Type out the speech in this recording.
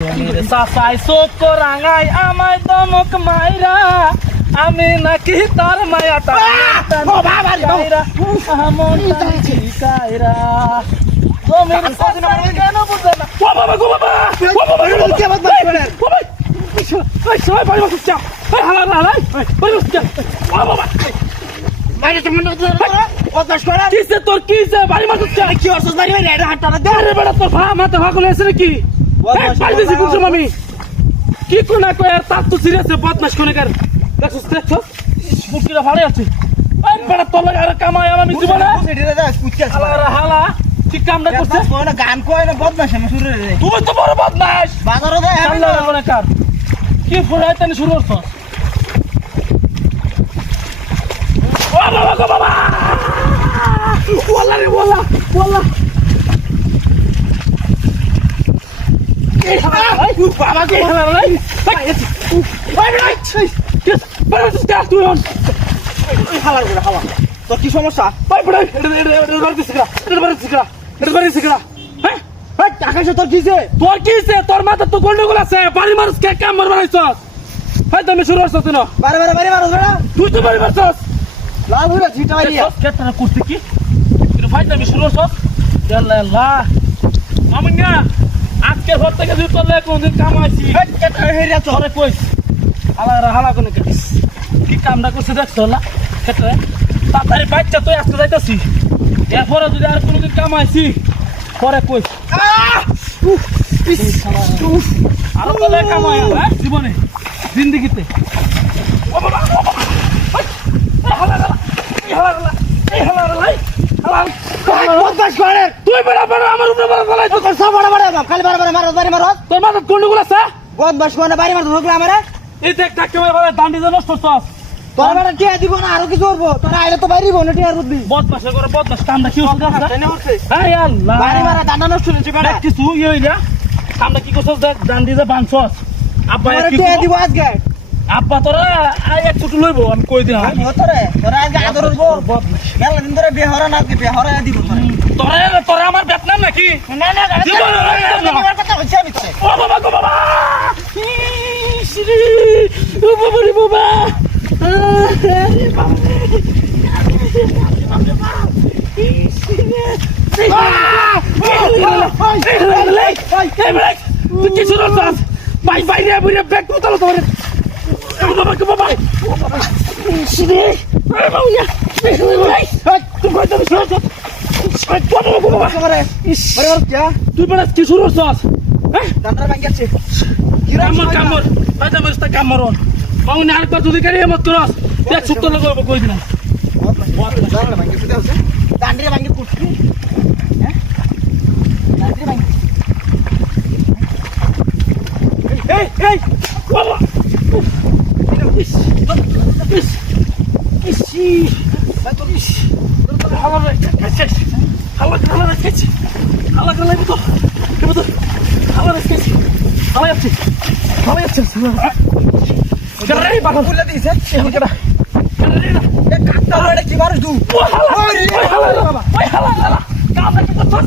চাচাই চোখ রাঙাই আমায় দমক মাইরা আমি নাকি তার মায়া কেন বুঝে না তোর কি বাড়ি মাছ কি অসুস্থ বাড়ি হাটটা তোর ভা মাথা ভাগ হয়েছে নাকি আমি কি কোন তার তো সিরিয়াস বদমাস কোনেকার দেখছিস দেখছিস মুখটা ভালো আছে বেড়া তোর লাগে আর কামাই আমি জীবনে হালা ঠিক কামটা করছে গান কয় না বদমাস আমি শুরু রে তুমি তো বড় বদমাস বাজারে যায় আল্লাহ কোনেকার কি ফুরাইতেন শুরু করছ ও বাবা গো বাবা ওয়াল্লা রে ওয়াল্লা ওয়াল্লা বাবা কে হালা রে তোর কি সমস্যা আকাশে তোর কিছে তোর কিছে তোর মাথা তো গন্ডগোল আছে বাড়ি মানুষ কে কাম মার বানাইছস হয় তুমি শুরু করছস তুই না বারে বারে বাড়ি মারছ বেটা তুই তো বাড়ি মারছস লাল হইরা ছিটা মারিয়া কেতরা করতে কি তুই ফাইট তুমি শুরু করছস আল্লাহ আল্লাহ আমি না আজকে ঘর থেকে তুই করলে কোনদিন কাম আইছি কেতরা হইরা তো তোরে কইস হালা হালা কোন কি কামটা করছে দেখছ না ক্ষেত্রে তাড়াতাড়ি বাচ্চা তুই আজকে যাইতাছি এরপরে যদি আর কোনোদিন কাম আইছি পরে কইস আরো বলে কাম আয় জীবনে জিন্দিগিতে তুই বেড়া বেড়া আমার উপরে বেড়া ফেলাই তোর সব বড় বড় খালি বারে বারে মারছ বাড়ি মারছ তোর মাথা গন্ডগোল আছে বদমাস কোন বাড়ি মারছ ঢুকলা আমারে এই দেখ টাকে দান্ডি দিয়ে নষ্ট করছস তোর বেটা টিয়া দিব না আরো কিছু করবো তোর আইলে তো বাইরে বোন টিয়ার বুদ্ধি বদমাসে করে বদমাস কামটা কি হচ্ছে আয় আল্লাহ বাড়ি মারা দানা নষ্ট হচ্ছে বেটা দেখ কিছু ইয়ে হইলা কামটা কি করছস দেখ দান্ডি দিয়ে বানছস আব্বা তোর কি টিয়া দিব আজকে আব্বা তোরা আই এক ছুটু লইবো আমি কই দিলাম আমি তোরে তোর আজকে আদর করব বদমাস মেলা দিন ধরে বিয়ে হরা না বিয়ে হরা দিব তোরে তোরা তোরা আমার বেতনাম নাকি না না জীবন আমার কথা হচ্ছে আমি তোরে ও বাবা গো বাবা ইসরি ও বাবা রে বাবা তুই কি শুরু করছিস ভাই বাইরে বাইরে ব্যাগ তুলো তোমার বাবা গো বাবা ইসরি বাবা তুই কই তুমি শুরু তুই বেড়া কি শুরু করছিস হ্যাঁ দাঁড়া ভাঙিছে কামর কামর আচ্ছা মস্ত কামরন মাউনে আরেকবার যদি করি মত করস দেখ সুত্ত লাগব কই দিলাম দাঁড়া ভাঙিছে দেখছ দাঁড়িয়ে ভাঙি কুটছি হ্যাঁ দাঁড়িয়ে ভাঙি এই এই বাবা ইস ইস ইসি হালা রে কাছে হালা রে কাছে হালা রে তো কেমন হালা রে কাছে হালা যাচ্ছে কেন বাবা ফুলে দিছে এখন কেন কাটটা কি মানুষ দু ওই হালা বাবা ওই হালা কাম কি করছস